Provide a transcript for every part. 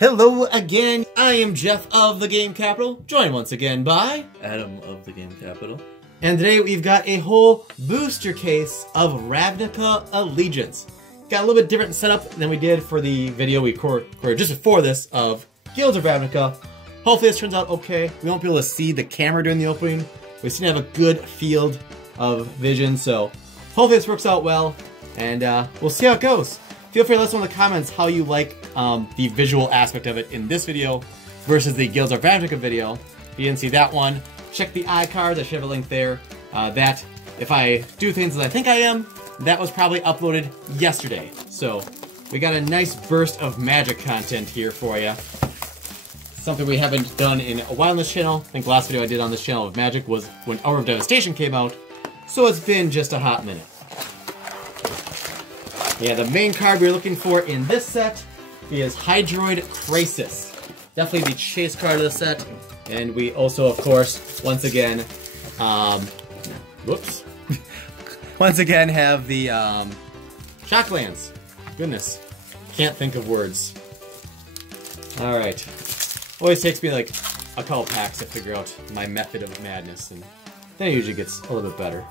Hello again, I am Jeff of TheGameCapital, joined once again by Adam of TheGameCapital. And today we've got a whole booster case of Ravnica Allegiance. Got a little bit different setup than we did for the video we recorded just before this of Guilds of Ravnica. Hopefully this turns out okay. We won't be able to see the camera during the opening. We seem to have a good field of vision, so hopefully this works out well, and we'll see how it goes. Feel free to let us know in the comments how you like the visual aspect of it in this video versus the Guilds of Ravnica video. If you didn't see that one, check the iCards, I should have a link there. That, if I do things as I think I am, that was probably uploaded yesterday. So, we got a nice burst of Magic content here for you. Something we haven't done in a while on this channel. I think the last video I did on this channel of Magic was when Hour of Devastation came out. So it's been just a hot minute. Yeah, the main card we're looking for in this set is Hydroid Crisis. Definitely the chase card of the set. And we also, of course, once again, whoops. Once again have the Shocklands. Goodness, can't think of words. Alright. Always takes me like a couple packs to figure out my method of madness, and then it usually gets a little bit better.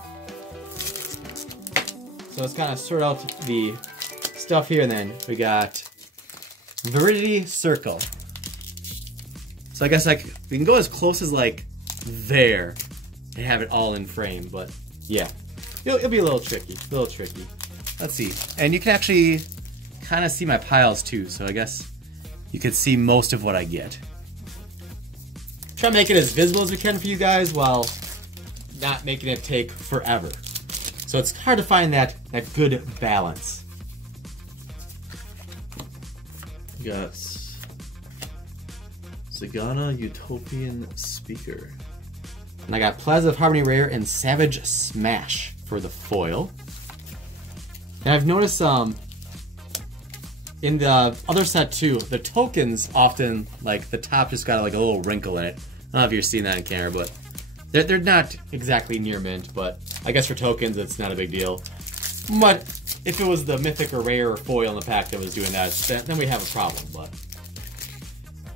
So let's kind of sort out the stuff here, and then we got Viridity Circle. So I guess like we can go as close as like there and have it all in frame, but yeah, it'll be a little tricky, Let's see, and you can actually kind of see my piles too, so I guess you can see most of what I get. Try to make it as visible as we can for you guys while not making it take forever. So it's hard to find that good balance. We got Zagana Utopian Speaker. And I got Plaza of Harmony Rare and Savage Smash for the foil. And I've noticed in the other set too, the tokens often, like the top just got like a little wrinkle in it. I don't know if you're seeing that in camera, but they're not exactly near mint, but I guess for tokens it's not a big deal. But if it was the mythic or rare or foil in the pack that was doing that, then we have a problem, but...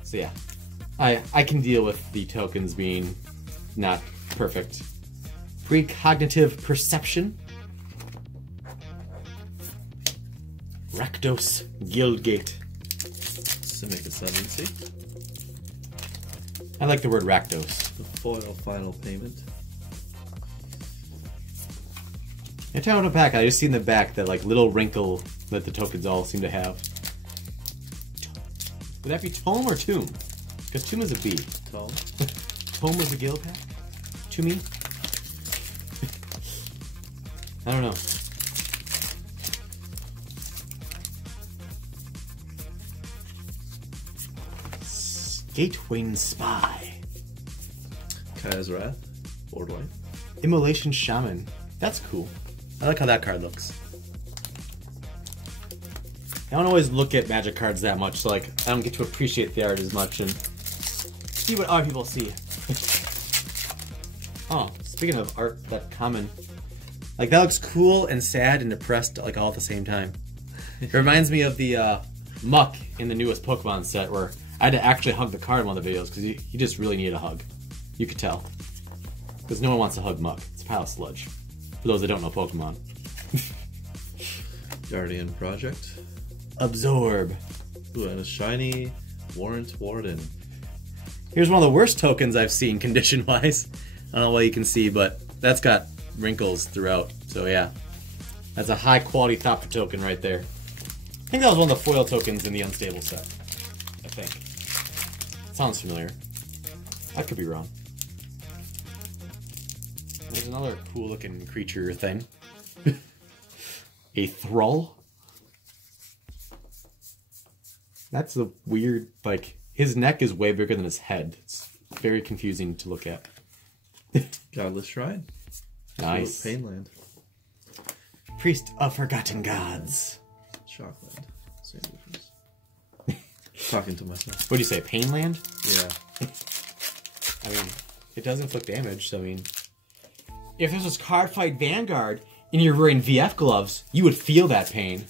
So yeah, I can deal with the tokens being not perfect. Precognitive Perception. Rakdos Guildgate. Simic Ascendancy. I like the word Rakdos. The foil final payment. Every time I open a pack, I just see in the back that like little wrinkle that the tokens all seem to have. Would that be Tome or Tomb? Because Tomb is a B. Tome. Tome was a guild pack? To me? I don't know. Gatewing Spy. Kaya's Wrath. Board white. Immolation Shaman. That's cool. I like how that card looks. I don't always look at Magic cards that much, so like I don't get to appreciate the art as much and see what other people see. Oh, speaking of art, that common, like that looks cool and sad and depressed like all at the same time. It reminds me of the Muck in the newest Pokemon set where I had to actually hug the card in one of the videos because he just really needed a hug. You could tell. Because no one wants to hug Muck. It's a pile of sludge. For those that don't know Pokemon. Guardian Project. Absorb. Ooh, and a shiny Warrant Warden. Here's one of the worst tokens I've seen condition-wise. I don't know what you can see, but that's got wrinkles throughout. So yeah, that's a high-quality Thopter token right there. I think that was one of the foil tokens in the Unstable set. I think. Sounds familiar. I could be wrong. There's another cool-looking creature thing. A Thrall. That's a weird, like, his neck is way bigger than his head. It's very confusing to look at. Godless Shrine. Nice. Painland. Priest of Forgotten Gods. Shockland. Same difference. Talking to myself. What do you say, Painland? Yeah. I mean, it does inflict damage, so I mean... If this was Card Fight Vanguard and you're wearing VF gloves, you would feel that pain.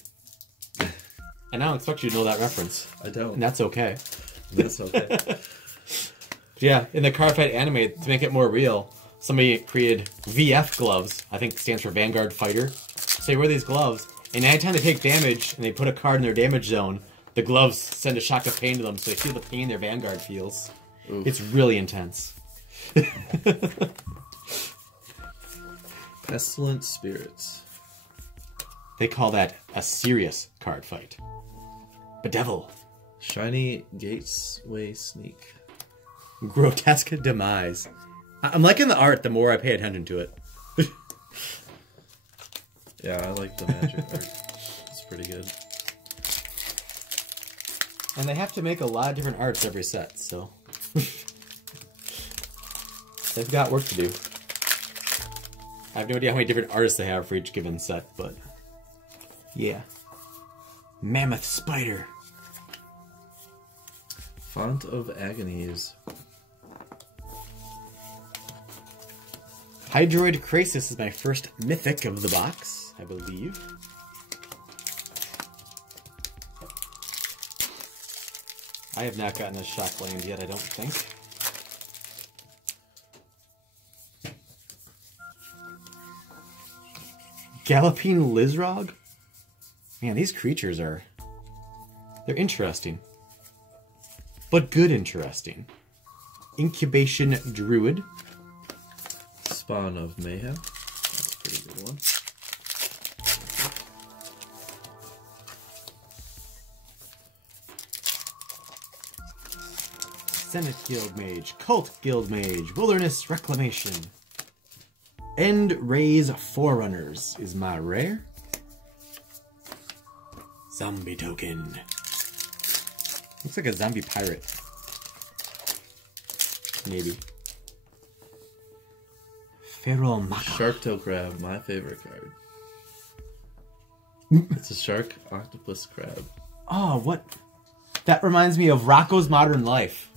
And I don't expect you to know that reference. I don't. And that's okay. That's okay. Yeah, in the card fight anime, to make it more real, somebody created VF gloves. I think stands for Vanguard Fighter. So they wear these gloves, and anytime they take damage and they put a card in their damage zone, the gloves send a shock of pain to them, so they feel the pain their Vanguard feels. Oof. It's really intense. Pestilent Spirits. They call that a serious card fight. Bedevil. Shiny Gateway Sneak. Grotesque Demise. I'm liking the art the more I pay attention to it. Yeah, I like the magic art. It's pretty good. And they have to make a lot of different arts every set, so... They've got work to do. I have no idea how many different artists they have for each given set, but... Yeah. Mammoth Spider. Font of Agonies. Hydroid Krasis is my first mythic of the box, I believe. I have not gotten a shock land yet, I don't think. Galloping Lizrog? Man, these creatures are... They're interesting. But good interesting. Incubation Druid. Spawn of Mayhem. That's a pretty good one. Senate Guild Mage. Cult Guild Mage. Wilderness Reclamation. End Raise Forerunners is my rare. Zombie Token. Looks like a zombie pirate. Maybe. Feral Maka. Sharktail Crab, my favorite card. It's a shark octopus crab. Oh, what? That reminds me of Rocco's Modern Life.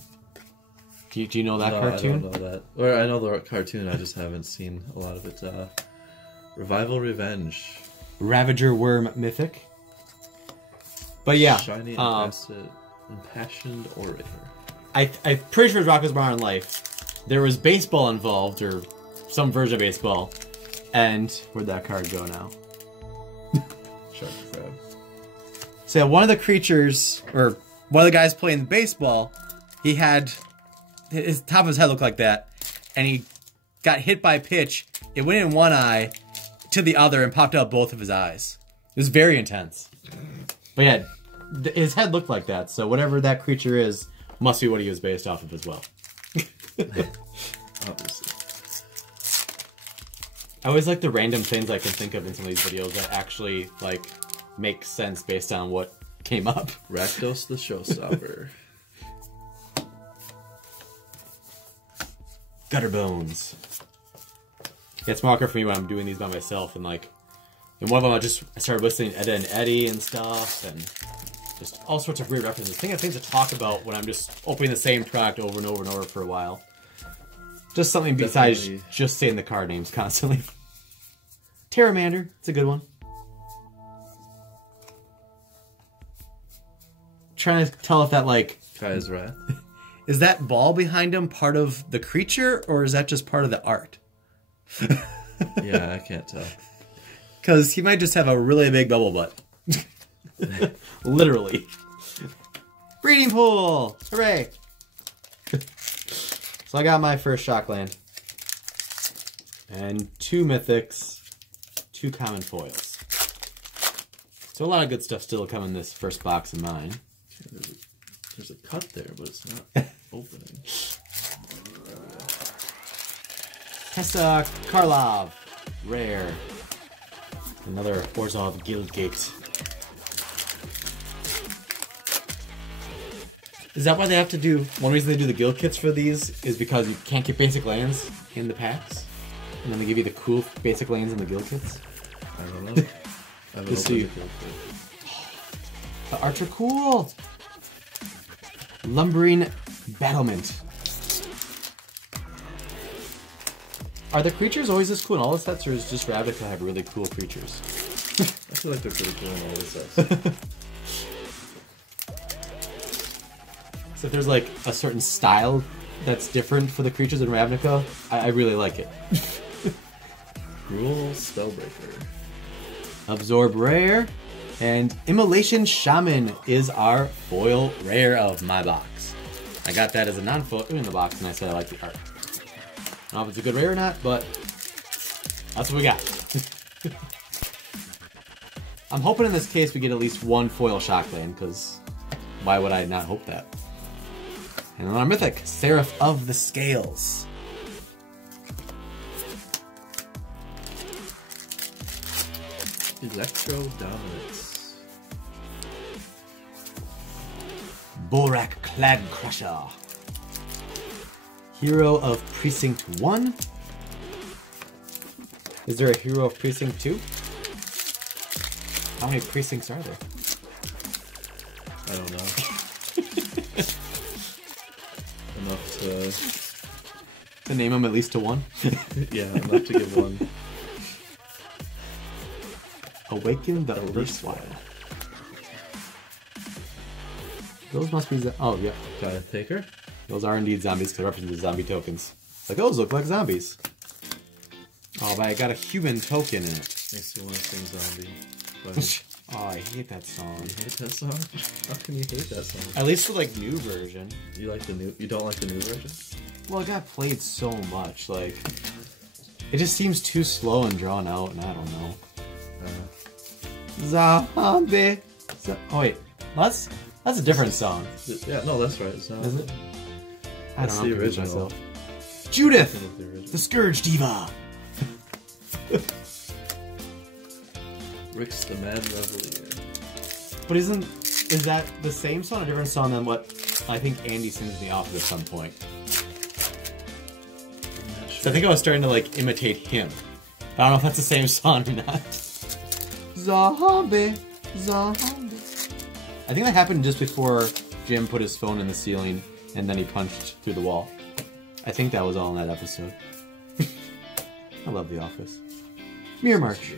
Do you know that cartoon? I don't know that. Or I know the cartoon, I just haven't seen a lot of it. Revival Revenge. Ravager Worm Mythic. But yeah. Shiny Impassioned Orator. I'm pretty sure it's Rocco's Modern Life. There was baseball involved, or some version of baseball. And where'd that card go now? Shark crab. So one of the creatures, or one of the guys playing baseball, he had his top of his head looked like that, and he got hit by a pitch. It went in one eye to the other and popped out both of his eyes. It was very intense. But yeah, his head looked like that, so whatever that creature is must be what he was based off of as well. Obviously. I always like the random things I can think of in some of these videos that actually like make sense based on what came up. Rakdos the Showstopper. Gutter Bones. Yeah, it's more awkward for me when I'm doing these by myself, and like, in one of them I started listening to Edda and Eddie and stuff, and just all sorts of weird references. Think of things to talk about when I'm just opening the same product over and over and over for a while. Just something besides just saying the card names constantly. Terramander, it's a good one. Trying to tell if that like... Kaya's Wrath. Is that ball behind him part of the creature, or is that just part of the art? Yeah, I can't tell. Because he might just have a really big bubble butt. Literally. Breeding pool! Hooray! So I got my first shock land. And 2 mythics, 2 common foils. So a lot of good stuff still to come in this first box of mine. Okay, there's a cut there, but it's not opening. Tessa Karlov. Rare. Another Orzhov Guildgate. Is that why they have to do... One reason they do the guild kits for these is because you can't get basic lands in the packs? And then they give you the cool basic lands in the guild kits? I don't know. I haven't opened the guild kit. The arts are cool! Lumbering Battlement. Are the creatures always this cool in all the sets, or is just Ravnica have really cool creatures? I feel like they're pretty cool in all the sets. So if there's like a certain style that's different for the creatures in Ravnica, I really like it. Gruul Spellbreaker. Absorb rare, and Immolation Shaman is our foil rare of my box. I got that as a non-foil in the box, and I said I like the art. I don't know if it's a good rare or not, but that's what we got. I'm hoping in this case we get at least one foil Shockland, because why would I not hope that? And then our Mythic, Seraph of the Scales. Electro Dominance. Borak Clad Crusher. Hero of Precinct 1. Is there a Hero of Precinct 2? How many precincts are there? I don't know. Enough to name them at least to one? Yeah, enough to give one. Awaken the Erstwhile. Those must be... Oh, yeah. Giant Taker? Those are indeed zombies because they represent the zombie tokens. Like, those look like zombies. Oh, but I got a human token in it. Makes me want to sing zombie. But... Oh, I hate that song. You hate that song? How can you hate that song? At least the, like, new version. You like the new... You don't like the new version? Well, it got played so much, like... It just seems too slow and drawn out, and I don't know. Zombie. Oh, wait. That's a different song. Yeah, no, that's right. It's not... Is it? That's I don't know, the original. myself. Judith! The Scourge Diva! Rick's the Mad Revelier. But is that the same song or a different song than what I think Andy sings in the office at some point? Sure. So I think I was starting to like imitate him. I don't know if that's the same song or not. Zombie, zombie. I think that happened just before Jim put his phone in the ceiling and then he punched through the wall. I think that was all in that episode. I love The Office. Mirror March.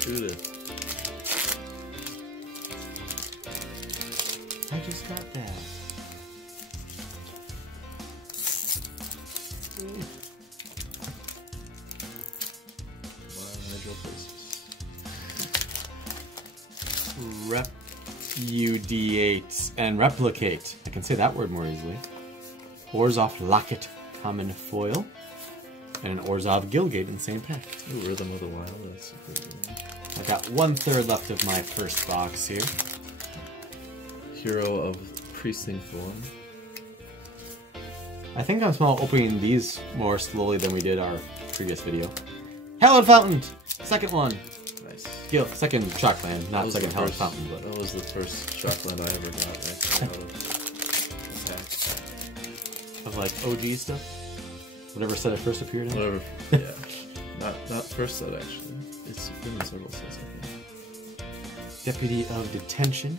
Judith. I just got that. Repudiate and replicate. I can say that word more easily. Orzhov Locket, common foil. And an Orzhov Guildgate Insane Pact. Ooh, Rhythm of the Wild, that's a pretty good one. I got 1/3 left of my first box here. Hero of Precinct 1. I think I'm small opening these more slowly than we did our previous video. Hallowed Fountain! Second one. Nice. Second Shockland, not second Hallowed Fountain, but... That was the first Shockland I ever got, actually, out of the pack. Of like OG stuff? Whatever set it first appeared in? Whatever, yeah. Not first set, actually. It's been in several sets, I think. Deputy of Detention.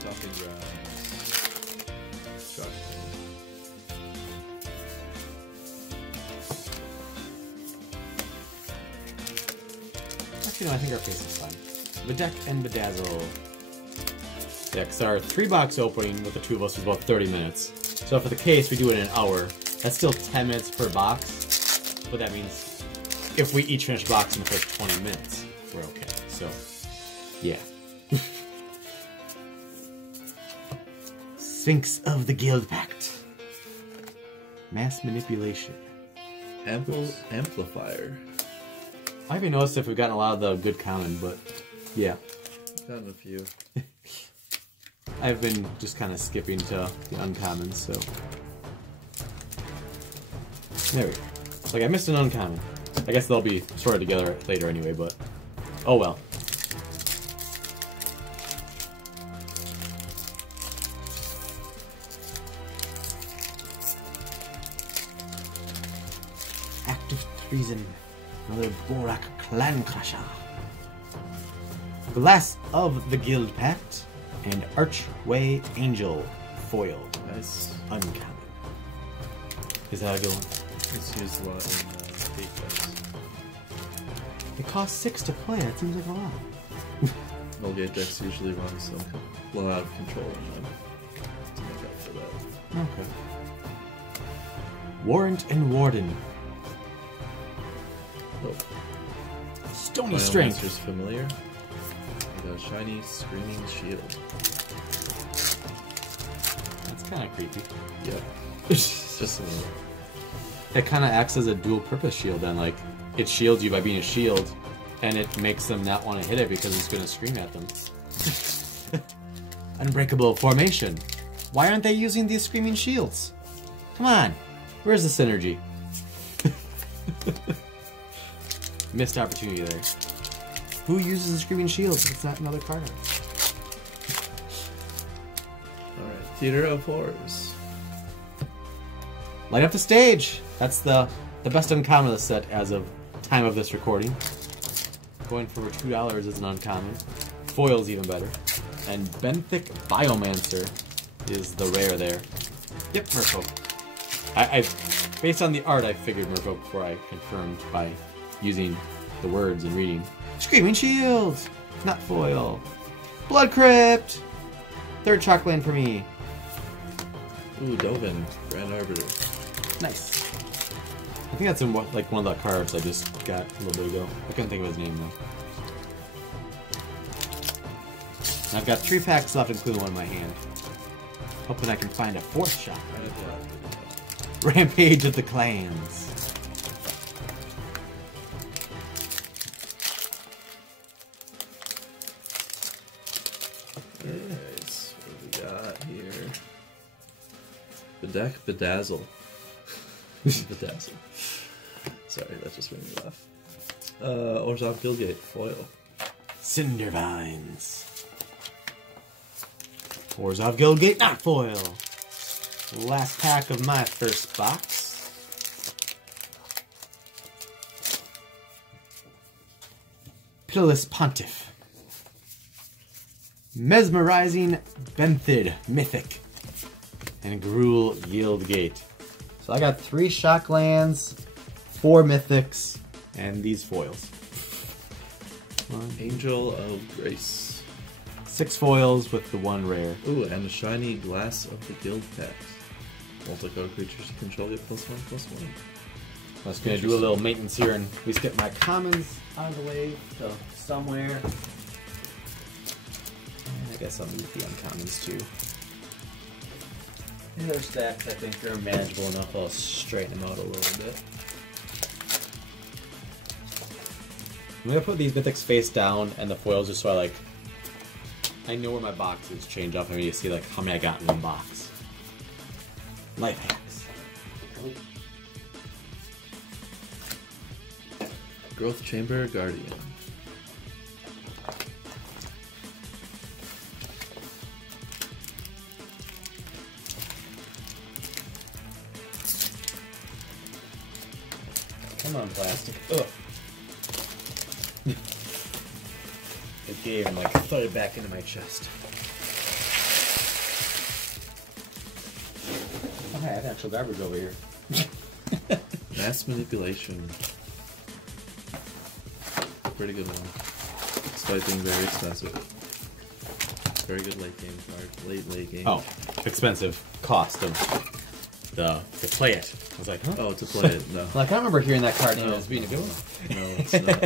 Stomping Grounds. Shockland. Actually, no, I think our face is fine. Bedeck and Bedazzle. Yeah, because our 3-box opening with the two of us was about 30 minutes. So for the case, we do it in an hour. That's still 10 minutes per box. But that means if we each finish a box in the first 20 minutes, we're okay. So, yeah. Sphinx of the Guild Pact. Mass Manipulation. Amplifier. I haven't noticed if we've gotten a lot of the good common, but yeah. Gotten a few. I've been just kind of skipping to the uncommons, so... There we go. Like, I missed an uncommon. I guess they'll be sorted together later anyway, but... Oh well. Act of Treason. Another Borak Clan Crusher. Glass of the Guild Pact. And Archway Angel foil. Nice. Uncommon. Is that a good one? It's used a lot in 8 decks. They cost 6 to play. That seems like a lot. Holgate decks usually run some blow out of control in them to make up for that. Okay. Warrant and Warden. Oh. Stony Strength. Monster's familiar. With a shiny screaming shield. That's kind of creepy. Yep. Just a little. It kind of acts as a dual purpose shield then, like it shields you by being a shield, and it makes them not want to hit it because it's going to scream at them. Unbreakable formation. Why aren't they using these screaming shields? Come on, where's the synergy? Missed opportunity there. Who uses the screaming shields if it's not another card? Alright, Theater of Horrors. Light up the stage! That's the best uncommon of the set as of time of this recording. Going for $2 is an uncommon. Foil's even better. And Benthic Biomancer is the rare there. Yep, Merfolk. I based on the art, I figured Merfolk before I confirmed by using the words and reading. Screaming Shield! Not foil. Blood Crypt! Third chalk land for me. Ooh, Dovin, Grand Arbiter. Nice. I think that's in one of the cards I just got a little bit ago. I couldn't think of his name though. And I've got 3 packs left, including one in my hand. Hoping I can find a 4th shot. Rampage of the Clans. Nice. What do we got here? Bedeck Bedazzle. Bedazzle. Sorry, that just made me laugh. Orzhov Guildgate, foil. Cindervines. Orzhov Guildgate, not foil. Last pack of my first box. Pitiless Pontiff. Mesmerizing Benthid, Mythic. And Gruul Guildgate. So I got 3 shock lands, 4 mythics, and these foils. Angel of Grace. 6 foils with the 1 rare. Ooh, and a shiny Glass of the Guild Packs. Multi-card creatures you control get +1/+1. I was going to do a little maintenance here and at least get my commons out of the way to somewhere. And I guess I'll move the uncommons too. And their stacks, I think, are manageable enough. I'll straighten them out a little bit. I'm going to put these mythics face down and the foils just so I know where my boxes change up. I mean, you see how many I got in one box. Life hacks. Growth Chamber Guardian. Come on, plastic. Ugh. It gave and thudded back into my chest. Oh, hey, I have actual garbage over here. Mass Manipulation. Pretty good one. Despite being very expensive. Very good late game card. Late game. Oh, expensive cost of to play it. I was like, huh? Oh, to play it, no. I can't remember hearing that card name No. as being a good one. No, it's not.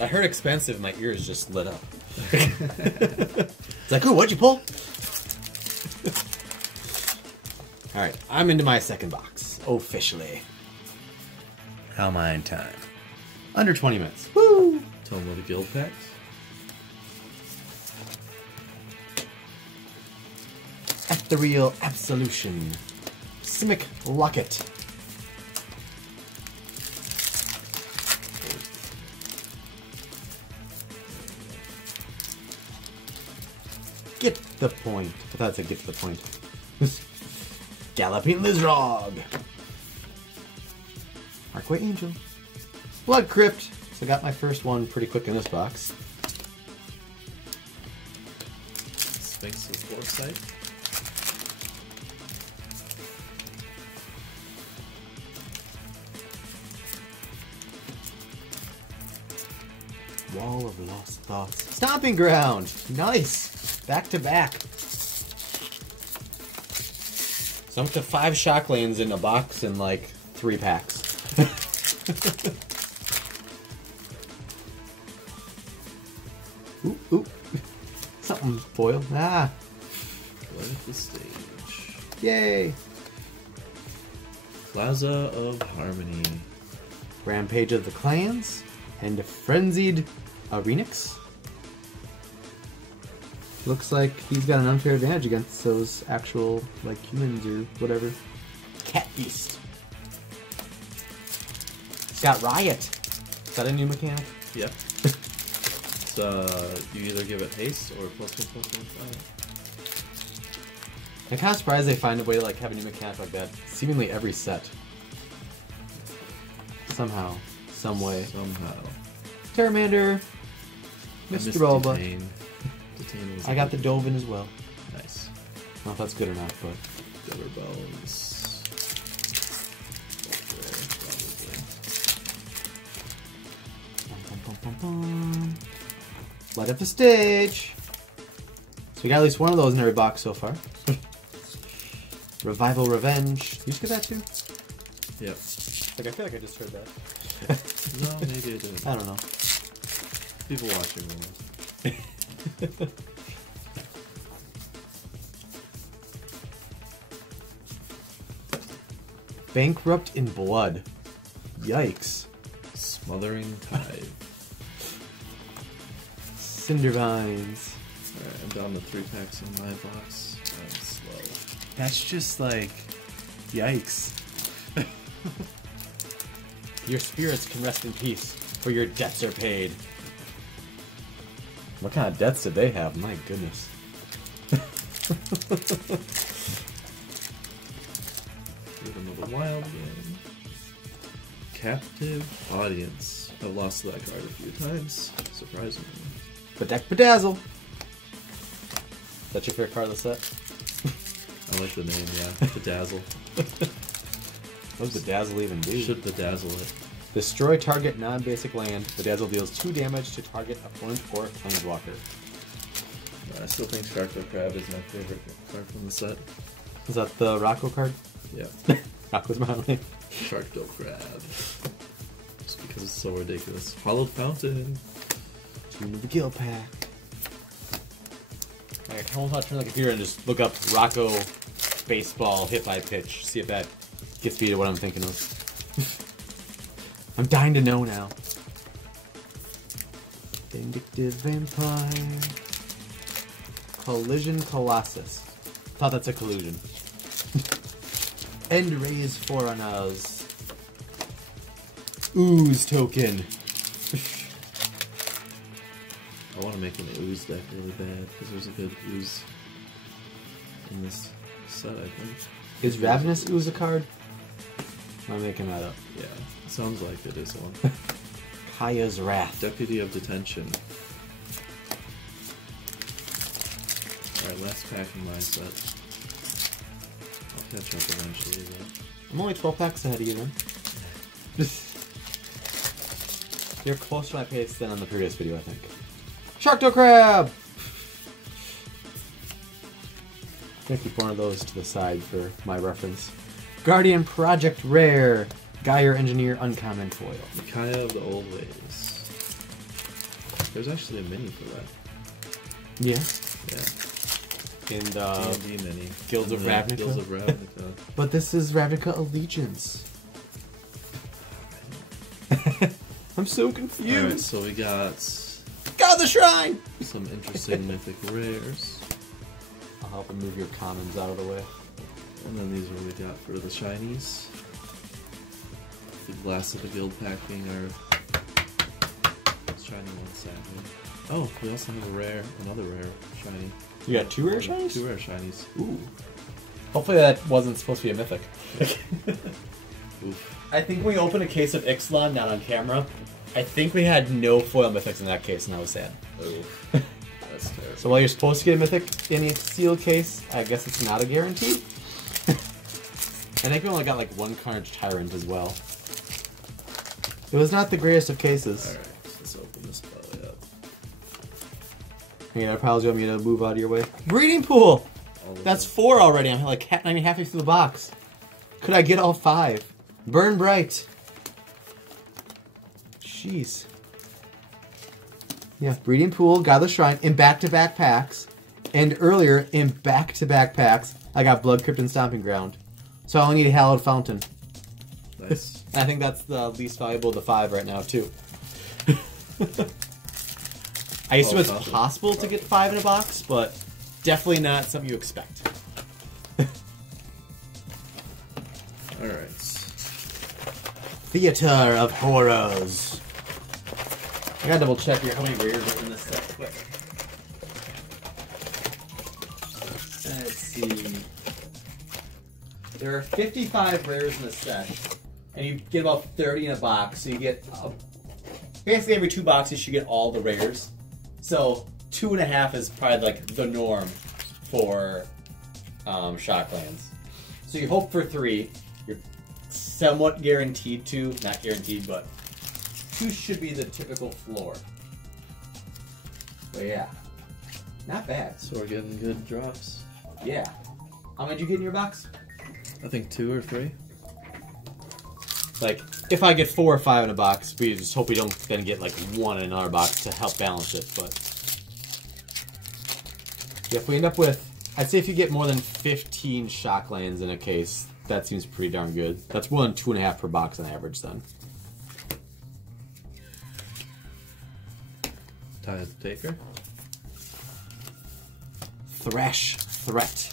I heard expensive, my ears just lit up. It's like, ooh, what'd you pull? Alright, I'm into my second box. Officially. How mine time? Under 20 minutes. Woo! Tome of the Guild Packs. Ethereal Absolution. Simic Locket. Get the point. I thought it said get to the point. Galloping Lizrog. Arcway Angel. Blood Crypt. So I got my first one pretty quick in this box. Sphinx of Foresight. Wall of Lost Thoughts. Stomping Ground! Nice! Back to back. So I'm up to 5 shock lanes in a box in like 3 packs. Ooh, ooh. Something foil. Ah! Light the stage. Yay! Plaza of Harmony. Rampage of the Clans. And Frenzied Ravnica. Looks like he's got an unfair advantage against those actual, like, humans or whatever. Cat Beast. It's got Riot. Is that a new mechanic? Yep. You either give it haste or +1/+1/+5. I'm kind of surprised they find a way to like have a new mechanic like that. Seemingly every set. Somehow. Some way. Somehow. Terramander. Mr. Bulba. Detain was I got the Dovin as well. Nice. I don't know if that's good or not, but... Gutter Bones. Light up the stage. So we got at least one of those in every box so far. Revival Revenge. You just get that too? Yep. Like I feel like I just heard that. No, maybe I didn't. I don't know. People watching will. Bankrupt in Blood. Yikes. Smothering Tide. Cindervines. Alright, I'm down to 3 packs in my box. I'm slow. That's just like... Yikes. Your spirits can rest in peace, for your debts are paid. What kind of debts did they have? My goodness. Give another wild game. Captive Audience. I've lost that card a few times, surprisingly. Bedazzle. Is that your favorite card of the set? I like the name, yeah. Bedazzle. What does Bedazzle even do? Should bedazzle it. Destroy target non-basic land. Bedazzle deals 2 damage to target opponent or planeswalker. I still think Sharkdo Crab is my favorite card from the set. Is that the Rocco card? Yeah. Rocco's my name. Sharkdo Crab. Just because it's so ridiculous. Hollowed Fountain. Tune of the Guild Pack. Alright, come on, turn the computer and just look up Rocco baseball hit by pitch. See if that gets me to what I'm thinking of. I'm dying to know now. Vindictive Vampire. Collision Colossus. Thought that's a collusion. End Raise Forerunners. Ooze token. I want to make an ooze deck really bad because there's a good ooze in this set, I think. Is Ravenous Ooze a card? Am I making that up? Yeah, it sounds like it is one. Kaya's Wrath. Deputy of Detention. Alright, last pack in my set. I'll catch up eventually, though. I'm only 12 packs ahead of you then. You're closer to my pace than on the previous video, I think. Sharkdo Crab! I'm gonna keep one of those to the side for my reference. Guardian Project Rare. Geyer Engineer Uncommon Foil. Kaya of the Old Ways. There's actually a mini for that. Yeah. Yeah. In D&D mini. Guilds of Ravnica? Guilds of Ravnica. But this is Ravnica Allegiance. I'm so confused. Alright, so we got God the Shrine! some interesting mythic rares. I'll help him move your commons out of the way. And then these are what we got for the shinies. The Glass of the Guild pack being our shiny one, sadly. Oh, we also have another rare shiny. You got 2 rare shinies? 2 rare shinies. Ooh. Hopefully that wasn't supposed to be a mythic. Oof. I think when we opened a case of Ixalan, not on camera, I think we had no foil mythics in that case, and I was sad. Oh, that's terrible. So while you're supposed to get a mythic in a sealed case, I guess it's not a guarantee. I think we only got like 1 Carnage Tyrant as well. It was not the greatest of cases. Alright, let's open this belly Hey, that probably want me to move out of your way. Breeding pool! That's 4 already. I'm like halfway through the box. Could I get all 5? Burn bright. Jeez. Yeah, breeding pool, Godless Shrine, in back-to-back packs. And earlier, in back-to-back packs, I got Blood Crypt and Stomping Ground. So I only need a Hallowed Fountain. Nice. I think that's the least valuable of the 5 right now, too. I assume it's possible to get 5 in a box, but definitely not something you expect. Alright. Theater of Horrors. I gotta double check here how many rares are in this set quick. Let's see. There are 55 rares in this set, and you get about 30 in a box, so you get basically every 2 boxes you get all the rares. So 2.5 is probably like the norm for Shocklands. So you hope for 3. You're somewhat guaranteed to, not guaranteed, but 2 should be the typical floor. But yeah, not bad. So we're getting good drops. Yeah. How many did you get in your box? I think 2 or 3. Like, if I get 4 or 5 in a box, we just hope we don't then get like 1 in another box to help balance it. But yeah, if we end up with, I'd say if you get more than 15 Shocklands in a case, that seems pretty darn good. That's more than 2.5 per box on average then. Tide the Taker. Thresh Threat.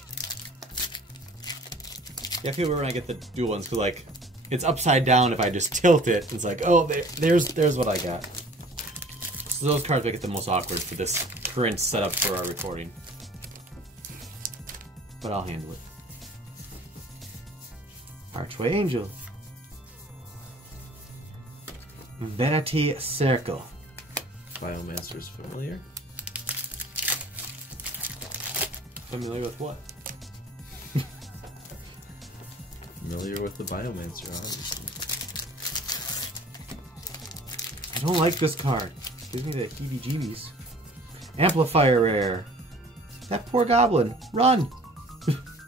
Yeah, I feel weird when I get the dual ones, because like, it's upside down if I just tilt it. It's like, oh, there's what I got. So those cards make it the most awkward for this current setup for our recording. But I'll handle it. Archway Angel. Vanity Circle. Biomancer's Familiar. Familiar with what? Familiar with the Biomancer, obviously. I don't like this card. Gives me the heebie-jeebies. Amplifier Rare. That poor goblin. Run!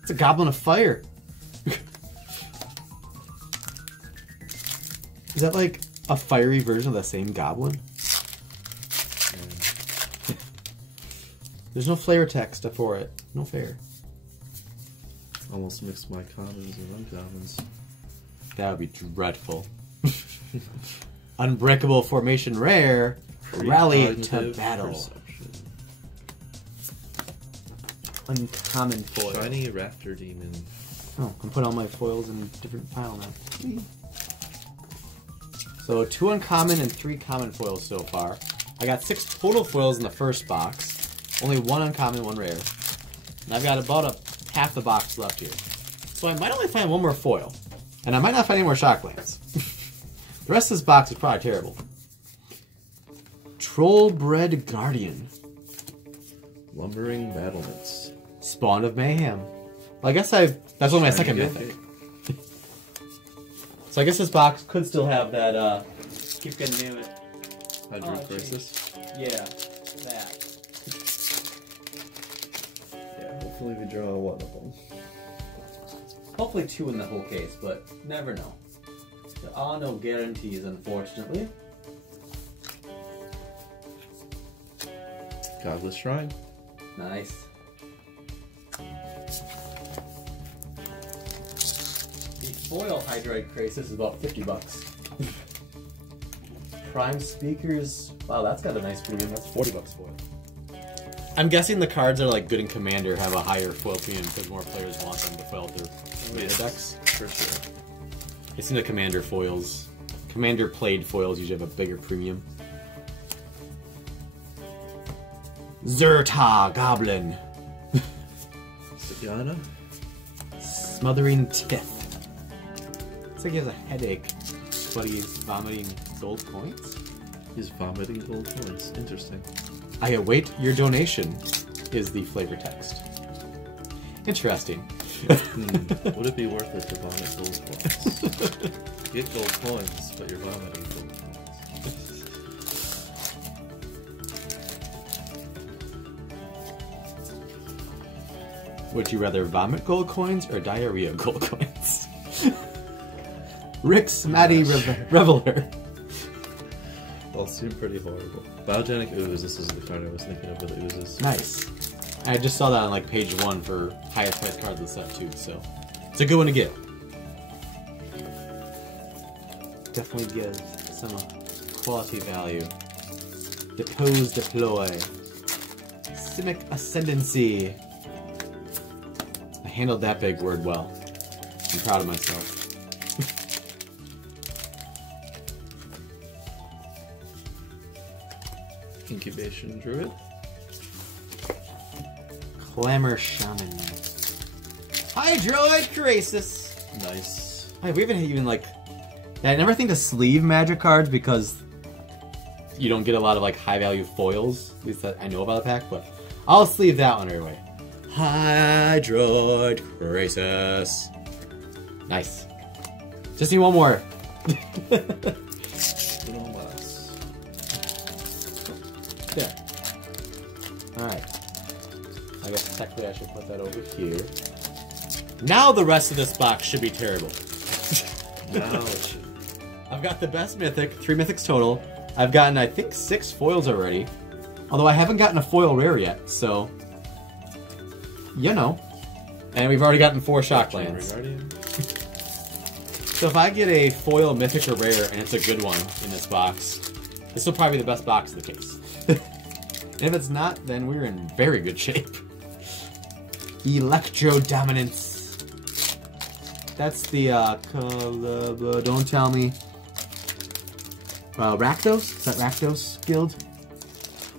It's a goblin of fire. Is that like a fiery version of the same goblin? Yeah. There's no flavor text for it. No fair. Almost mixed my commons and uncommons. That would be dreadful. Unbreakable Formation Rare. Rally to Battle. Perception. Uncommon foil. Shiny Raptor Demon. Oh, I'm putting all my foils in a different pile now. So 2 uncommon and 3 common foils so far. I got 6 total foils in the first box. Only 1 uncommon, 1 rare. And I've got about half the box left here. So I might only find 1 more foil. And I might not find any more Shocklands. The rest of this box is probably terrible. Trollbred Guardian. Lumbering Battlements. Spawn of Mayhem. Well, I guess that's only my second mythic. So I guess this box could still have that, keep getting name it. Hydro Crisis. Yeah, that. Yeah, hopefully we draw one of them. Hopefully 2 in the whole case, but never know. There are no guarantees, unfortunately. Godless Shrine. Nice. The foil Hydroid Crisis is about 50 bucks. Prime Speakers, wow, that's got a nice premium. That's 40 bucks foil. I'm guessing the cards that are like good in Commander have a higher foil premium because more players want them to foil their Commander decks. For sure. It seems like Commander foils, Commander played foils usually have a bigger premium. Zerta Goblin. Sigana. Smothering Tith. Looks like he has a headache, but he's vomiting gold coins. He's vomiting gold coins. Interesting. I await your donation, is the flavor text. Interesting. Would it be worth it to vomit gold coins? Get gold coins, but you're vomiting gold coins. Would you rather vomit gold coins or diarrhea gold coins? Rick's Matty Reveler. All seem pretty horrible. Biogenic Ooze, this is the card I was thinking of with the oozes. Nice. I just saw that on like page 1 for highest price cards of the set too, so it's a good one to get. Definitely gives some quality value. Depose, deploy. Simic Ascendancy. I handled that big word well. I'm proud of myself. Incubation Druid. Clamor Shaman. Hydroid Crisis. Nice. Hey, we haven't even like... I never think to sleeve magic cards because you don't get a lot of like high value foils. At least that I know about the pack, but I'll sleeve that one right away. Hydroid Crisis. Nice. Just need one more. There. Alright. I guess technically I should put that over here. Now the rest of this box should be terrible. Now it should. I've got the best mythic, 3 mythics total. I've gotten, I think, 6 foils already. Although I haven't gotten a foil rare yet, so... You know. And we've already gotten 4 Shocklands. So if I get a foil, mythic, or rare, and it's a good one in this box, this will probably be the best box of the case. If it's not, then we're in very good shape. Electro Dominance. That's the, don't tell me. Rakdos? Is that Rakdos Guild?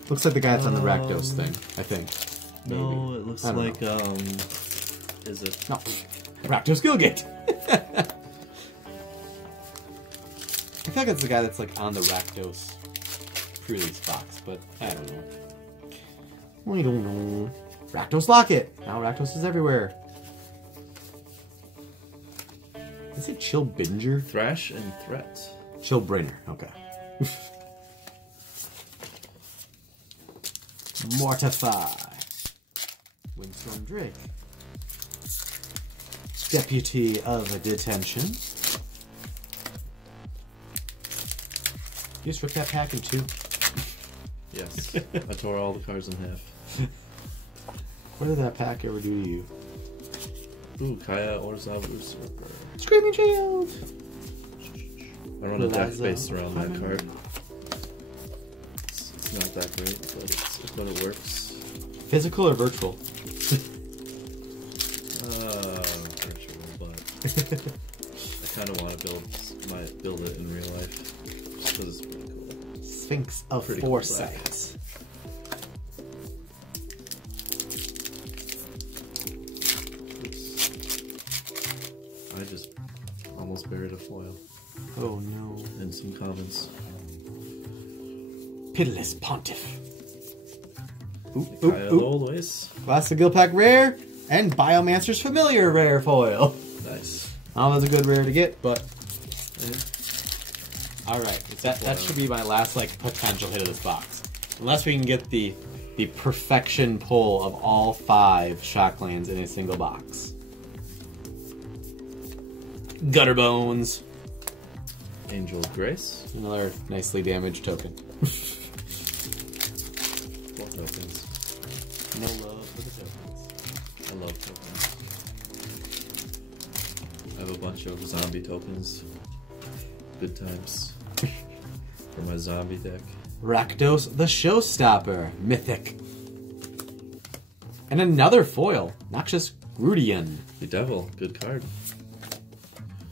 Looks like the guy that's on the Rakdos thing, I think. No, Maybe. it looks I don't like, know. is it? No. Rakdos Guildgate. I feel like it's the guy that's like on the Rakdos pre-release box, but I don't know. We don't know. Rakdos Locket! Now Rakdos is everywhere. Is it Chill Binger? Thrash and Threat. Chill Brainer, okay. Mortify. Windstorm Drake. Deputy of Detention. You just ripped that pack in 2? Yes. I tore all the cards in half. What did that pack ever do to you? Ooh, Kaya Orzawa Usurper. Screaming Shield! I run a deck based around that card. It's not that great, but it works. Physical or virtual? Virtual, but I kind of want to build it in real life just because it's pretty cool. Sphinx of Pretty Foresight. Cool. I just almost buried a foil. Oh no. And some commons. Pitiless Pontiff. Kaya always. Classic Guild Pack Rare and Biomancer's Familiar Rare Foil. Nice. That was a good rare to get, but... Alright, that should be my last like potential hit of this box. Unless we can get the perfection pull of all 5 Shocklands in a single box. Gutter Bones. Angel of Grace. Another nicely damaged token. 4 tokens. No love for the tokens. I love tokens. I have a bunch of zombie tokens. Good times. For my zombie deck. Rakdos the Showstopper. Mythic. And another foil. Noxious Grudian. The Devil. Good card.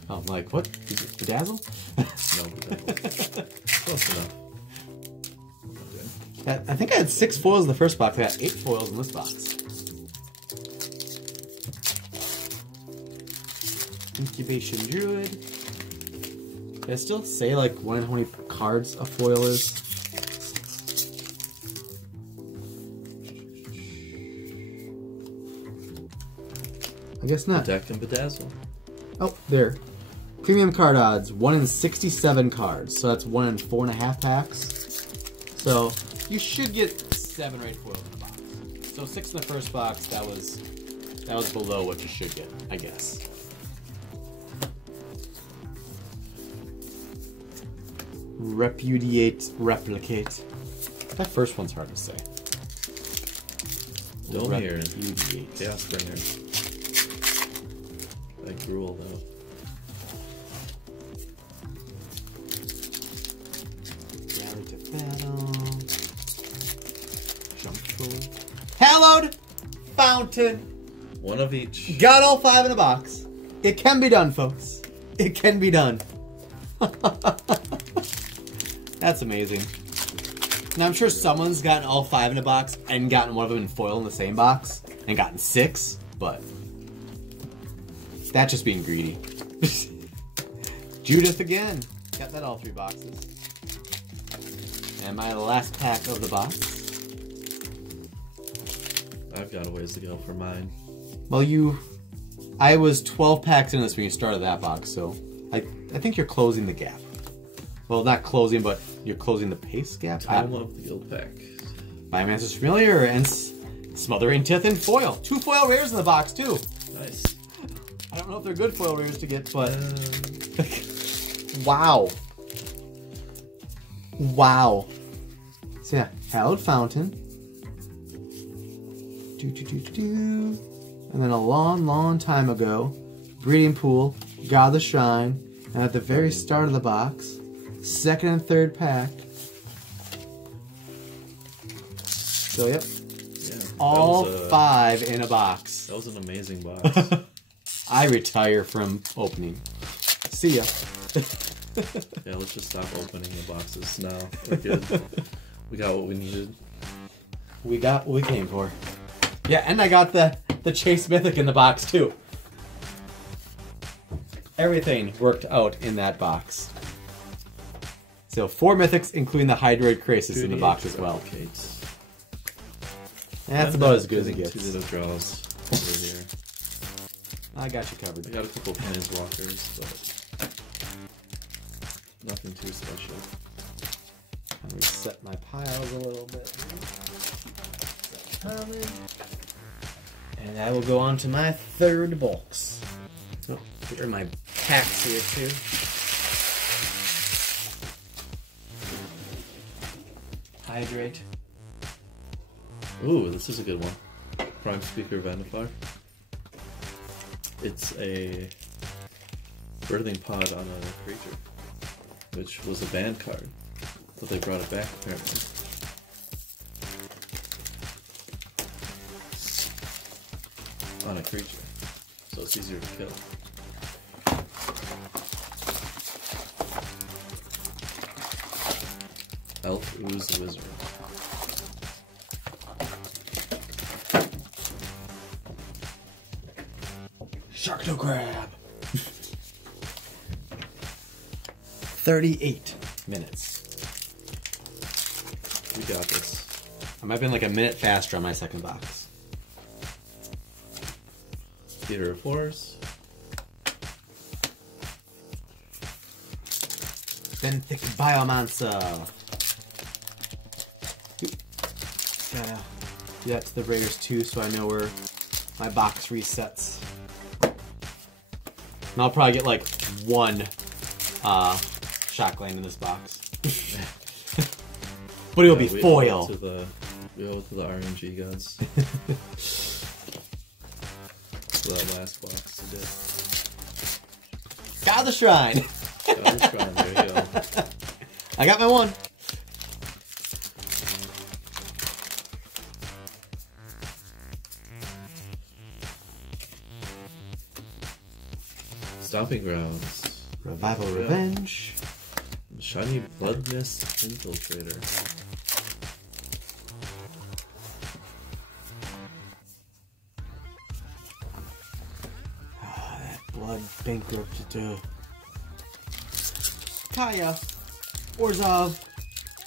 Oh, I'm like, what? Is it Bedazzle? No, Bedevil. Close enough. Okay. I think I had 6 foils in the first box. I got 8 foils in this box. Incubation Druid. Did I still say like 1 in how many cards a foil is? I guess not. Deck and Bedazzle. Oh, there. Premium card odds, 1 in 67 cards. So that's 1 in 4.5 packs. So you should get 7 or 8 foils in the box. So 6 in the first box, that was That was below what you should get, I guess. Repudiate, replicate. That first one's hard to say. Domir. Repudiate. Chaos Bringer. Like Gruel, though. Rally to battle. Jump forward. Hallowed Fountain. One of each. Got all 5 in a box. It can be done, folks. It can be done. That's amazing. Now I'm sure someone's gotten all 5 in a box and gotten one of them in foil in the same box and gotten 6, but that's just being greedy. Judith again. Got that all 3 boxes. And my last pack of the box. I've got a ways to go for mine. Well, I was 12 packs in this when you started that box, so I think you're closing the gap. Well, not closing, but you're closing the pace gap. Time of the Guild Pack. Biomancer's Familiar and Smothering Tith in foil. 2 foil rares in the box, too. Nice. I don't know if they're good foil rares to get, but... Wow. Wow. So yeah, Hallowed Fountain. And then a long, long time ago, Breeding Pool, God of the Shrine, and at the very start of the box, 2nd and 3rd pack. So yep, Yeah, all 5 in a box. That was an amazing box. I retire from opening. See ya. Yeah, let's just stop opening the boxes now. We're good. We got what we needed. We got what we came for. Yeah, and I got the Chase Mythic in the box too. Everything worked out in that box. So 4 Mythics, including the Hydroid Krasis in the box as well. Replicates. That's about as good as it gets. 2 little draws over here. I got you covered. I got a couple of Planeswalkers, but nothing too special. Let me reset my piles a little bit. And I will go on to my 3rd box. Oh, here are my packs here too. Hydrate. Ooh, this is a good one. Prime Speaker Vanifar. It's a birthing pod on a creature, which was a banned card, but they brought it back apparently. On a creature, so it's easier to kill. Elf Ooze the Wizard. Sharkdo Crab. 38 minutes. We got this. I might have been like a minute faster on my 2nd box. Theater of Horrors. Benthic Biomancer. Gotta do that to the Raiders too, so I know where my box resets. And I'll probably get like 1 Shockland in this box. But it'll be foil. We owe it to the RNG gods. So that last box we did. God of the Shrine. God of the Shrine, there you go. I got my 1. Stomping Grounds. Revival Revenge. Shiny Bloodmist Infiltrator. That blood bankrupt to Kaya. Orzhov.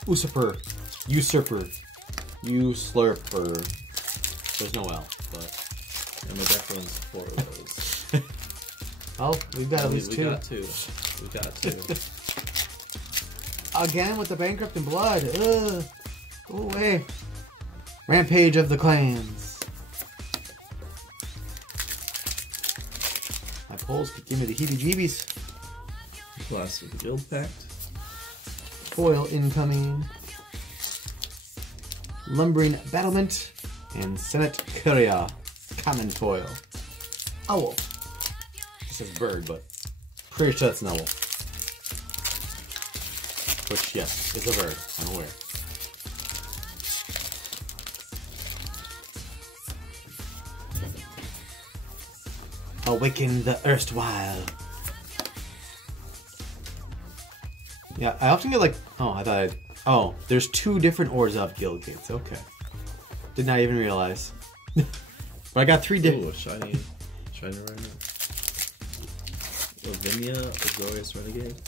Usurper. Usurper. There's no L, but... And my deck runs 4 of those. Oh, we've got at least 2. We got 2. We got 2. Again with the Bankrupt and Blood. Ugh. Go away. Rampage of the Clans. pulls could give me the heebie-jeebies. Class of the Guild Pact. Foil incoming. Lumbering Battlement. And Senate Courier. Common foil. Owl. It says bird, but pretty sure that's an owl. Which, yes, is a bird. I'm aware. Awaken the erstwhile. Yeah, I often get like, oh, there's 2 different Orzhov guild gates. Okay. Did not even realize. But I got 3 different. Ooh, shiny Rhino. Ravnica, Azorius Renegade.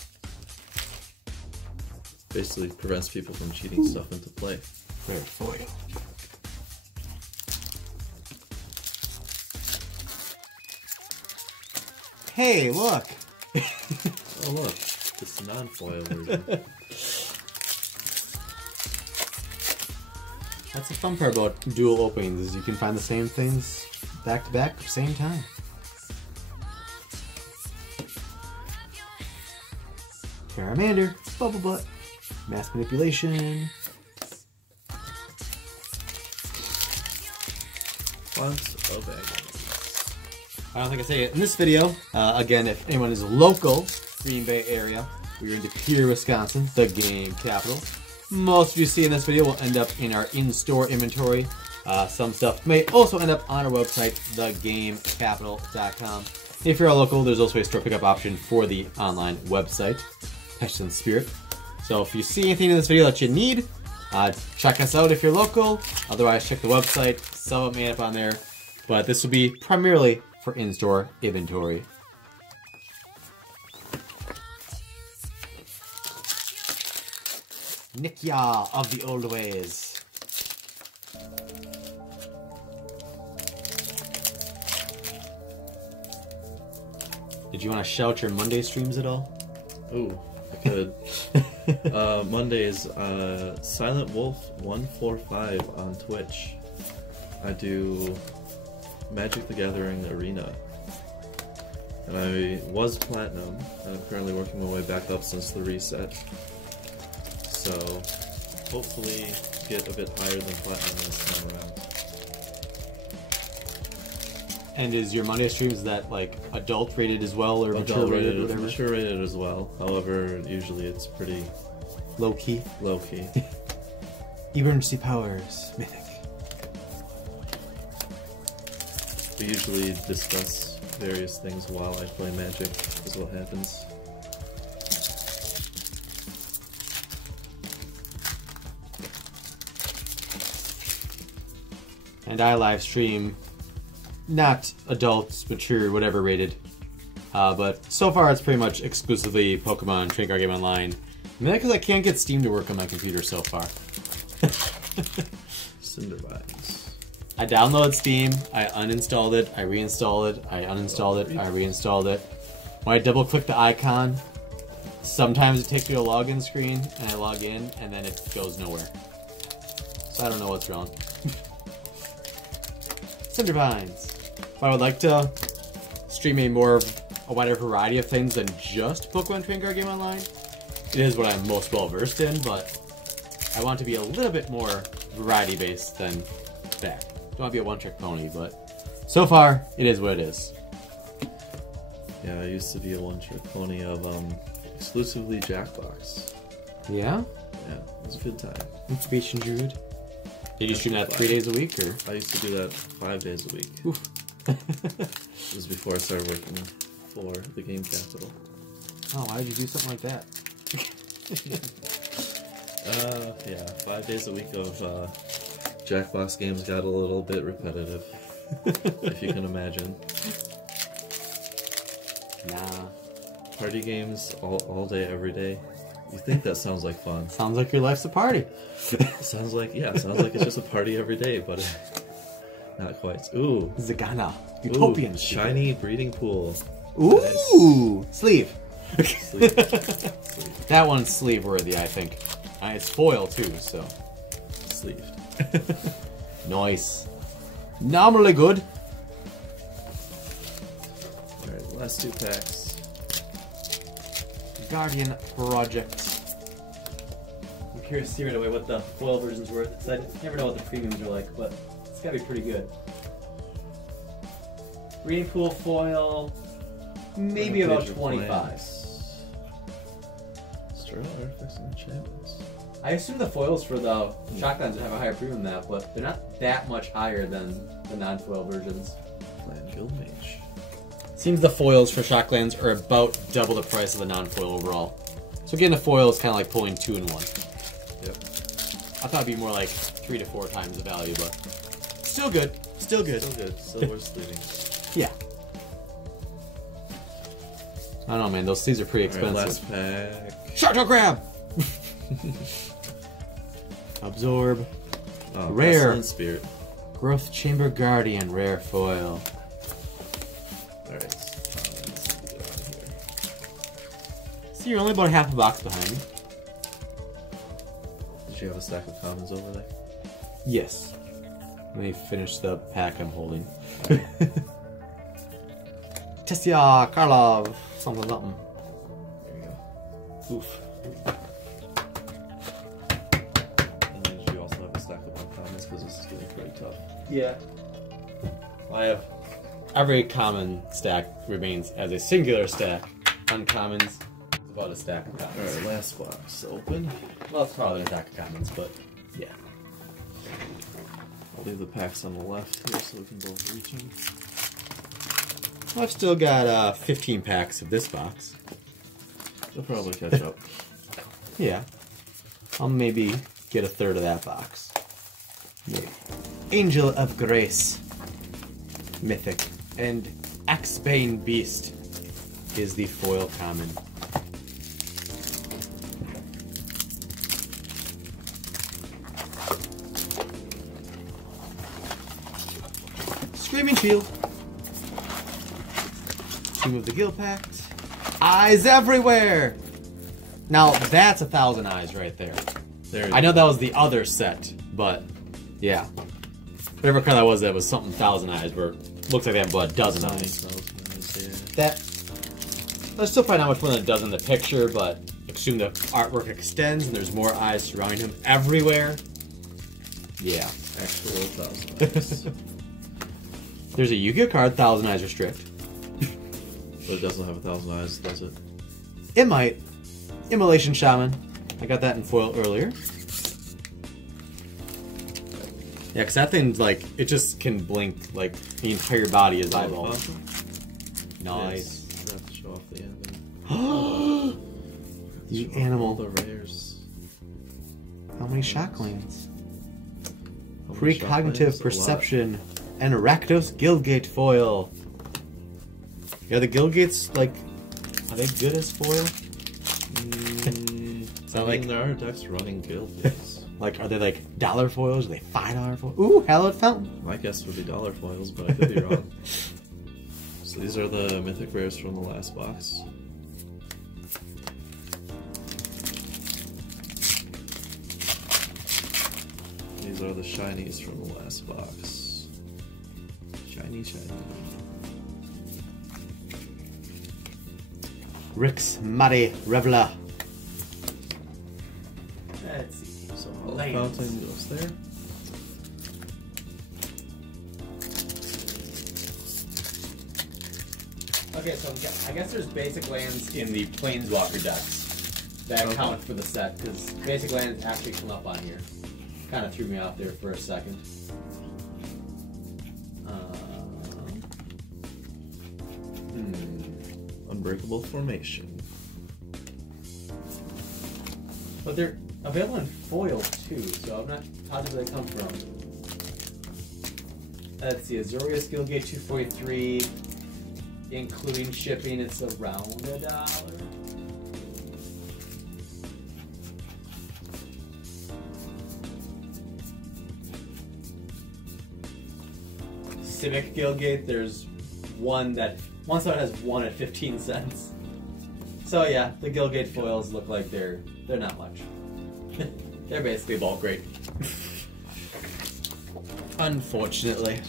Basically prevents people from cheating stuff into play. Rare foil. Hey, look! Oh look, it's non-foil version. That's the fun part about dual openings, is you can find the same things back to back at the same time. Charmander, Bubble Butt, Mass Manipulation. Fonts of Agony. I don't think I say it in this video. Again, if anyone is local, Green Bay area, we're in Pere, Wisconsin, the game capital. Most of you see in this video will end up in our in-store inventory. Some stuff may also end up on our website, TheGameCapital.com. If you're a local, there's also a store pickup option for the online website, Pestilence Spirit. So if you see anything in this video that you need, check us out if you're local. Otherwise, check the website. Some of it may end up on there. But this will be primarily for in-store inventory. Nikya of the old ways. Did you want to shout your Monday streams at all? Ooh, I could. Mondays, Silent Wolf 145 on Twitch. I do Magic the Gathering Arena. And I was Platinum, and I'm currently working my way back up since the reset. So, hopefully get a bit higher than Platinum this time around. And is your Monday streams that like adult rated as well, or mature rated, or whatever? Mature rated as well. However, usually it's pretty low key. Low key. Emergency powers, mythic. We usually discuss various things while I play Magic, is what happens. And I live stream, not adults, mature, whatever rated. But so far it's pretty much exclusively Pokemon, Trading Card Game Online. Maybe because I can't get Steam to work on my computer so far. Cindervines. I downloaded Steam, I uninstalled it, I reinstalled it, I uninstalled it, I reinstalled it. When I double click the icon, sometimes it takes me to a login screen, and I log in, and then it goes nowhere. So I don't know what's wrong. Cindervines. If I would like to stream a wider variety of things than just Pokemon Trading Card Game Online, it is what I'm most well versed in, but I want to be a little bit more variety based than that. Don't want to be a one-trick pony, but so far it is what it is. Yeah, I used to be a one-trick pony of exclusively Jackbox. Yeah? Yeah, it was a good time. Incubation Druid. Did you stream that 3 days a week, or? I used to do that 5 days a week. Oof. It was before I started working for the Game Capital. Oh, why did you do something like that? Yeah, 5 days a week of Jackbox games got a little bit repetitive, if you can imagine. Nah. Party games all day, every day. You think that sounds like fun. Sounds like your life's a party. Sounds like it's just a party every day, but not quite. Ooh. Zagana. Utopian. Ooh, shiny breeding pool. Ooh. Nice. Sleeve. Sleeve. That one's sleeve worthy, I think. It's foil too, so. Sleeved. Nice. Normally good. Alright, Last 2 packs. Guardian Project. I'm curious to see right away what the foil version's worth, because I never know what the premiums are like, but it's gotta be pretty good. Reading pool foil, maybe about 25. Sterling artifacts and enchantments. I assume the foils for the shotguns would have a higher premium than that, but they're not that much higher than the non-foil versions. Clan Guild Mage. Seems the foils for shotguns are about double the price of the non-foil overall. So getting a foil is kind of like pulling 2 in 1. Yep. I thought it'd be more like 3 to 4 times the value, but still good. Still good. Still good. Still worth sleeving. Yeah. I don't know, man. Those things are pretty expensive. Right, last pack. Sharktail Crab! Absorb. Oh, Rare. Pestilent Spirit. Growth Chamber Guardian. Rare foil. Alright. Let's get out of here. See, you're only about half a box behind me. Did you have a stack of commons over there? Yes. Let me finish the pack I'm holding. Tessia, Karlov, something. There you go. Oof. And then did you also have a stack of uncommons because this is getting pretty tough? Yeah. I have every common stack remains as a singular stack. Uncommons is about a stack of commons. Alright, last box open. Well, it's probably a stack of commons, but yeah. I'll leave the packs on the left here so we can both reach them. I've still got 15 packs of this box. They'll probably catch up. Yeah. I'll maybe get a third of that box. Maybe. Angel of Grace. Mythic. And Axebane Beast is the foil common. Screaming Shield. Tomb of the Guild Pact. Eyes everywhere! Now, that's 1,000 eyes right there. I know that was the other set, but yeah. Whatever kind that was something 1,000 eyes, where it looks like they have about a dozen eyes. That, that's still probably not much more than a dozen in the picture, but assume the artwork extends and there's more eyes surrounding him everywhere. Yeah. Actual 1,000 eyes. There's a Yu-Gi-Oh card, 1,000 eyes restrict. But it doesn't have 1,000 eyes, does it? It might. Immolation Shaman. I got that in foil earlier. Yeah, because that thing, like, it just can blink, like, the entire body is eyeballs. Nice. You have to show off the animal. The animal. All the rares. How many shocklings? How many Precognitive shocklings? Perception. And Rakdos Guildgate foil. Yeah, the Guildgates, like, are they good as foil? I mean, there are decks running guild decks. Like, are they like dollar foils? Are they $5 foils? Ooh, Hallowed Fountain. My guess would be dollar foils, but I could be wrong. So these are the mythic rares from the last box. These are the shinies from the last box. Shiny, shiny. Rix Mari Revla. Let's see. So Hallowed Fountain goes there. Okay, so I guess there's basic lands in the Planeswalker decks that count for the set, because basic lands actually come up on here. Kind of threw me off there for a second. Unbreakable Formation. But they're available in foil too, so I'm not positive where they come from. Let's see, Azorius Guildgate 243, including shipping, it's around $1. Civic Guildgate, there's one side has one at 15 cents. So yeah, the Guildgate foils look like they're not much. They're basically bulk rate. Unfortunately.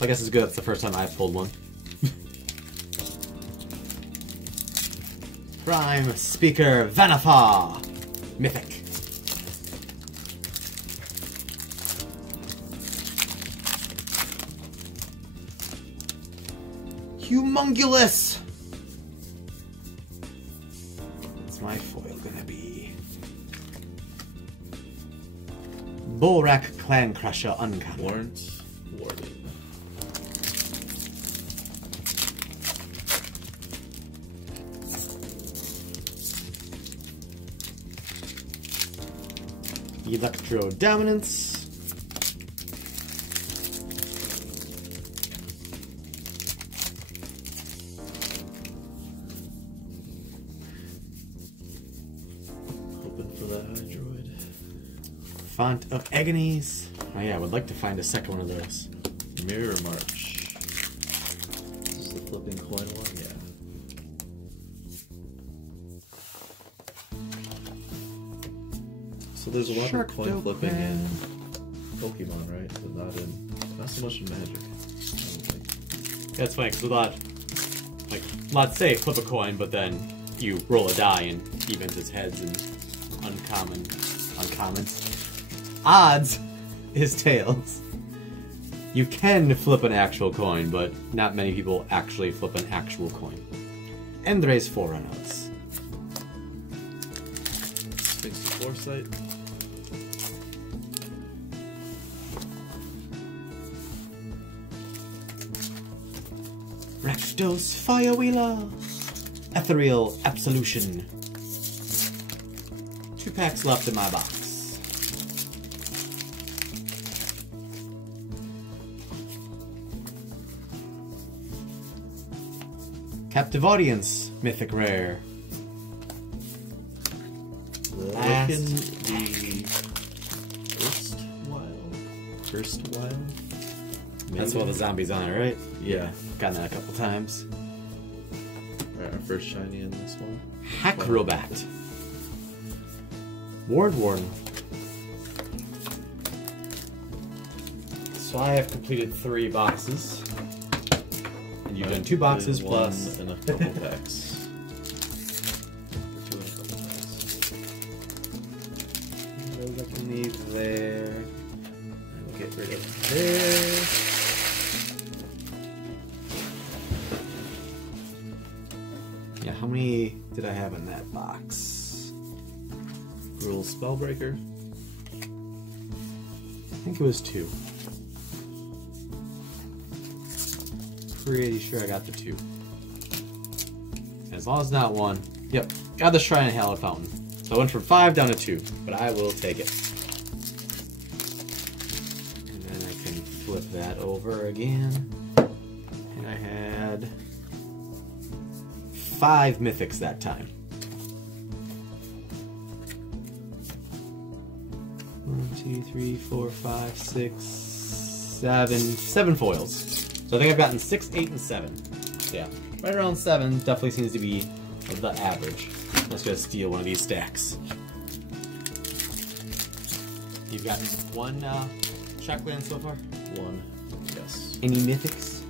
So I guess it's good that's the first time I've pulled one. Prime Speaker Vanafa! Mythic. Humongulous! What's my foil gonna be? Borak Clan Crusher uncommon. Warrant Warden. Electro Dominance. Hoping for that Hydroid. Font of Agonies. Oh yeah, I would like to find a second one of those. Mirror March. This is the flipping coin one, yeah. So there's a lot of coin flipping in Pokemon, right? But not so much in Magic. I don't think. That's funny, because a lot say flip a coin, but then you roll a die and evens its heads and uncommons. Odds is tails. You can flip an actual coin, but not many people actually flip an actual coin. Endres Forerunners. Sphinx of Foresight. Rakdos Firewheeler. Ethereal Absolution. 2 packs left in my box. Captive Audience, Mythic Rare. Lichen the First Wild? That's all the zombies on it, right? Yeah. Gotten that a couple times. Alright, our first shiny in this one. Hackrobat. Ward Warden. So I have completed 3 boxes. And you've done 2 boxes One plus... and a couple packs. Or 2 and a couple packs. Those I can leave there. And we'll get rid of this. Yeah, how many did I have in that box? Gruul Spellbreaker. I think it was 2. Pretty sure I got the 2. As long as it's not 1. Yep, got the Shrine and Hallowed Fountain. So I went from 5 down to 2, but I will take it. And then I can flip that over again. And I had 5 mythics that time. 1, 2, 3, 4, 5, 6, 7 foils. So I think I've gotten 6, 8, and 7. Yeah, right around 7 definitely seems to be the average. Let's just steal one of these stacks. You've gotten 1 Shockland so far? 1. Yes. Any mythics?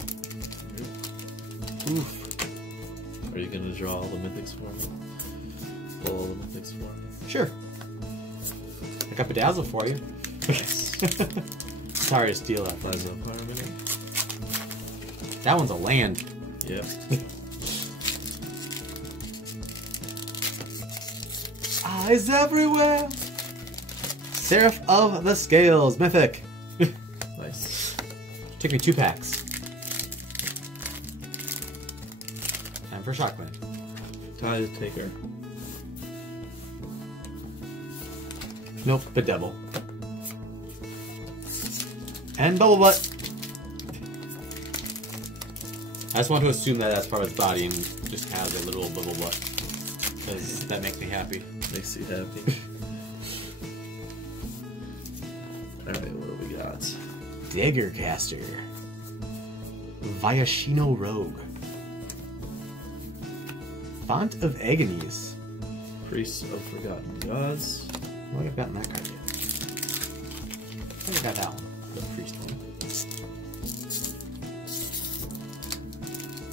Nope. Oof. Are you going to draw all the mythics for me? Pull all the mythics for me? Sure. I got Bedazzle for you. Nice. Sorry to steal that. Plasma Pyramid. That one's a land. Yep. Eyes everywhere! Seraph of the Scales, Mythic. Nice. Took me 2 packs. And for Shockland. Tide Taker. Nope, Bedevil. And Bubble Butt. I just want to assume that that's part of its body and just has a literal bubble butt. Because that makes me happy. Makes you happy. Alright, what do we got? Daggercaster. Viashino Rogue. Font of Agonies. Priest of Forgotten Gods. I don't think I've gotten that card yet. I think I got that one. The priest one.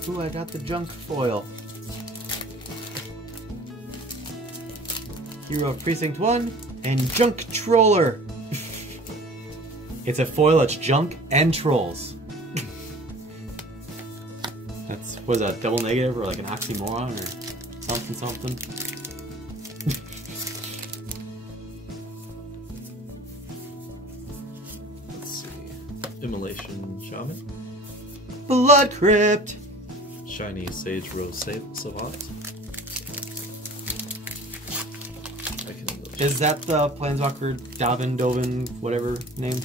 Ooh, I got the junk foil. Hero of Precinct 1 and Junk Troller. It's a foil that's junk and trolls. That's, was that, double negative or like an oxymoron or something something? Let's see. Immolation Shaman. Blood Crypt. Shiny Sage Rose Savant. Is that the Planeswalker Dovin, whatever name?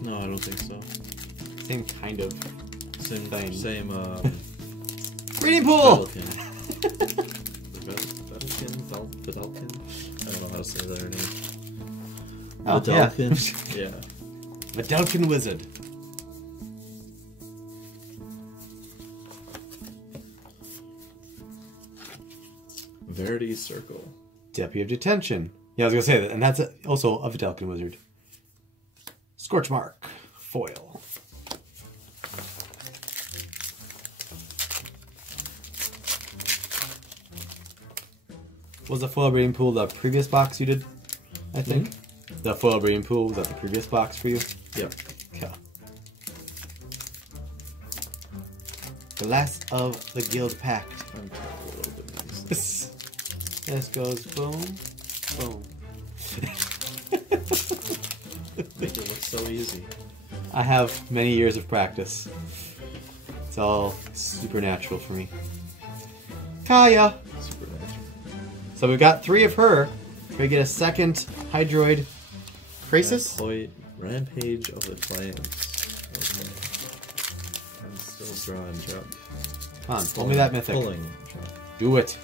No, I don't think so. Same kind of Same thing. Same, Breeding pool! Vedalken? I don't know how to say their name. Oh, Vedalken? yeah. Yeah. Vedalken Wizard. Verity Circle. Deputy of Detention. Yeah, I was gonna say that, and that's also a Vedalken Wizard. Scorchmark. Foil. Was the foil breeding pool the previous box you did? I think. The foil breeding pool was that the previous box for you? Yep. Okay. The last of the Guild Pact. I'm trying a little bit of This goes boom, boom. Make it look so easy. I have many years of practice. It's all supernatural for me. Kaya! Supernatural. So we've got 3 of her. We get a second Hydroid Krasis. Rampage of the Clans. Okay. I'm still drawing junk. Come on, pull me that mythic. Pulling junk. Do it.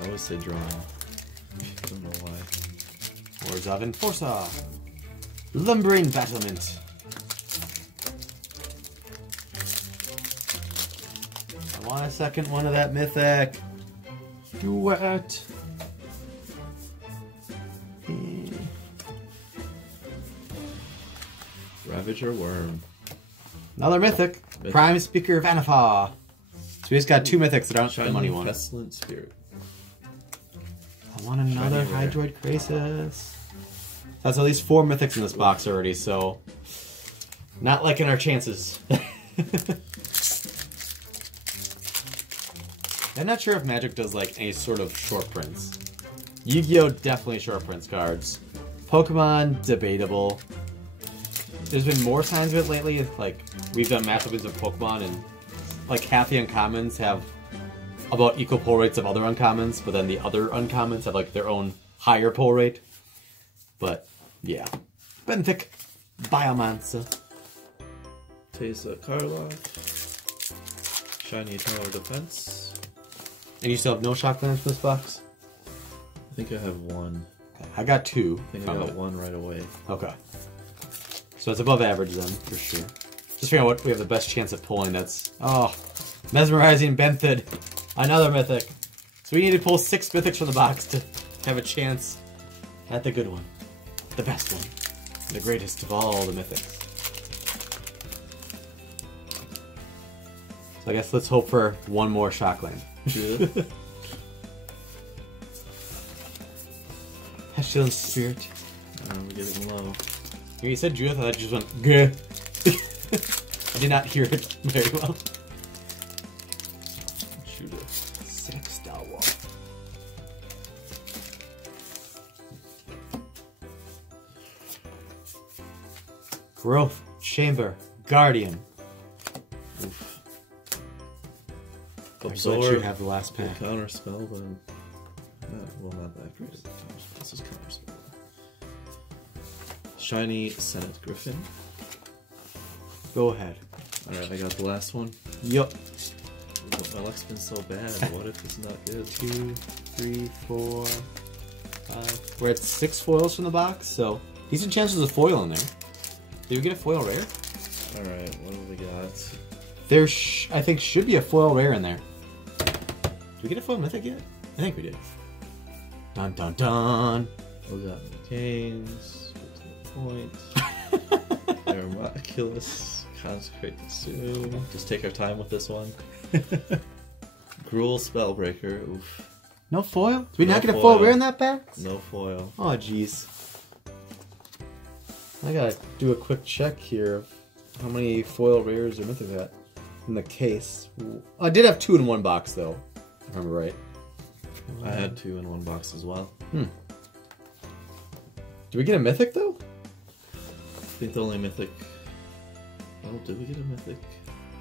I always say drawing. I don't know why. Wars of Enforcer. Lumbering Battlement. I want a second one of that mythic. Do it. Ravager Worm. Another mythic. Prime Speaker of Anafa. So we just got 2 mythics that aren't the money one. Pestilent Spirit. I want another Shiny rare. Hydroid Krasis. That's at least 4 mythics in this box already, so not liking our chances. I'm not sure if Magic does like any sort of short prints. Yu-Gi-Oh! Definitely short prints cards. Pokemon, debatable. There's been more times of it lately. Like we've done matchups of Pokemon, and like half the uncommons have about equal pull rates of other uncommons, but then the other uncommons have like their own higher pull rate. But yeah, Benthic, Biomancer, Teysa Karlach. Shiny Tower Defense. and you still have no Shocklands for this box. I think I have one. I got 2. I think I got one right away. Okay. So it's above average then, for sure. Just figuring out what we have the best chance of pulling. That's... Oh, Mesmerizing Benthid. Another mythic. So we need to pull 6 mythics from the box to have a chance at the good one. The best one. The greatest of all the mythics. So I guess let's hope for one more Shockland. Yeah. Pestilence Spirit. We're getting low. When you said Judith, I thought you just went, Gah. I did not hear it very well. Shoot it. 6 Star Wall. Growth Chamber Guardian. Oof. Absorb. Absorb. You have the last pack. Counter spell, but not that great. This is counter spell. Shiny Senate Griffin. Go ahead. Alright, I got the last one. Yup. My luck's been so bad. What if it's not good? 2, 3, 4, 5. We're at 6 foils from the box, so decent chances of foil in there. Did we get a foil rare? Alright, what do we got? There, I think, should be a foil rare in there. Did we get a foil mythic yet? I think we did. Dun dun dun. We got Canes. Point. Miraculous Consecrate Consume. Just take our time with this one. Gruel Spellbreaker. Oof. No foil? Did we not get a foil. foil rare in that pack? No foil. Oh, jeez. I gotta do a quick check here of how many foil rares or mythic got in the case. I did have 2 in one box, though. If I remember right. I had 2 in one box as well. Did we get a mythic, though? I think the only mythic... Oh, did we get a mythic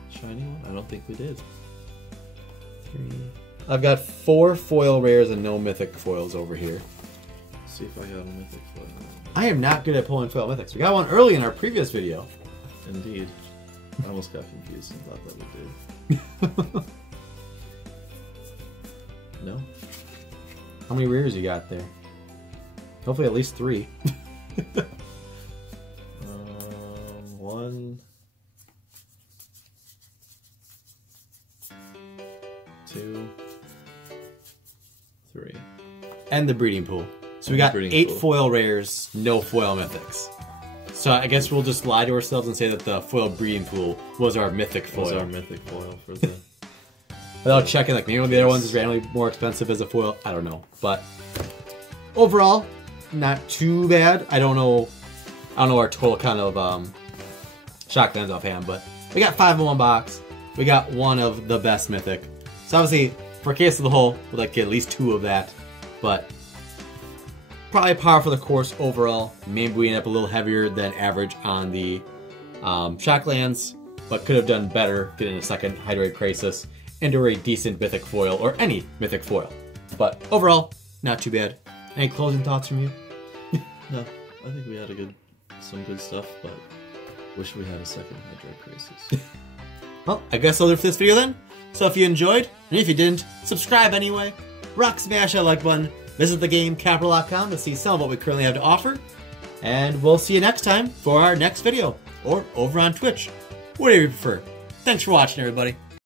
shiny one? I don't think we did. 3. I've got 4 foil rares and no mythic foils over here. Let's see if I got a mythic foil. I am not good at pulling foil mythics. We got one early in our previous video. Indeed. I almost got confused and thought that we did. No? How many rares you got there? Hopefully at least 3. 1, 2, 3. And the breeding pool. So we got 8 foil rares, no foil mythics. So I guess we'll just lie to ourselves and say that the foil breeding pool was our mythic foil. Was our mythic foil for the... Without checking, like maybe one of the other ones is randomly more expensive as a foil. I don't know. But overall, not too bad. I don't know our total kind of shotguns offhand, but we got 5 in one box. We got 1 of the best mythic. So obviously, for case of the whole, we'd like to get at least 2 of that. But probably par for the course overall. Maybe we end up a little heavier than average on the shocklands, but could have done better getting a second Hydrate Crisis into a decent mythic foil or any mythic foil. But overall, not too bad. Any closing thoughts from you? No, I think we had some good stuff, but wish we had a second Hydrate Crisis. Well, I guess I'll do for this video then. So if you enjoyed, and if you didn't, subscribe anyway. Rock smash that like button. Visit TheGameCapital.com to see some of what we currently have to offer. And we'll see you next time for our next video. Or over on Twitch. Whatever you prefer. Thanks for watching, everybody.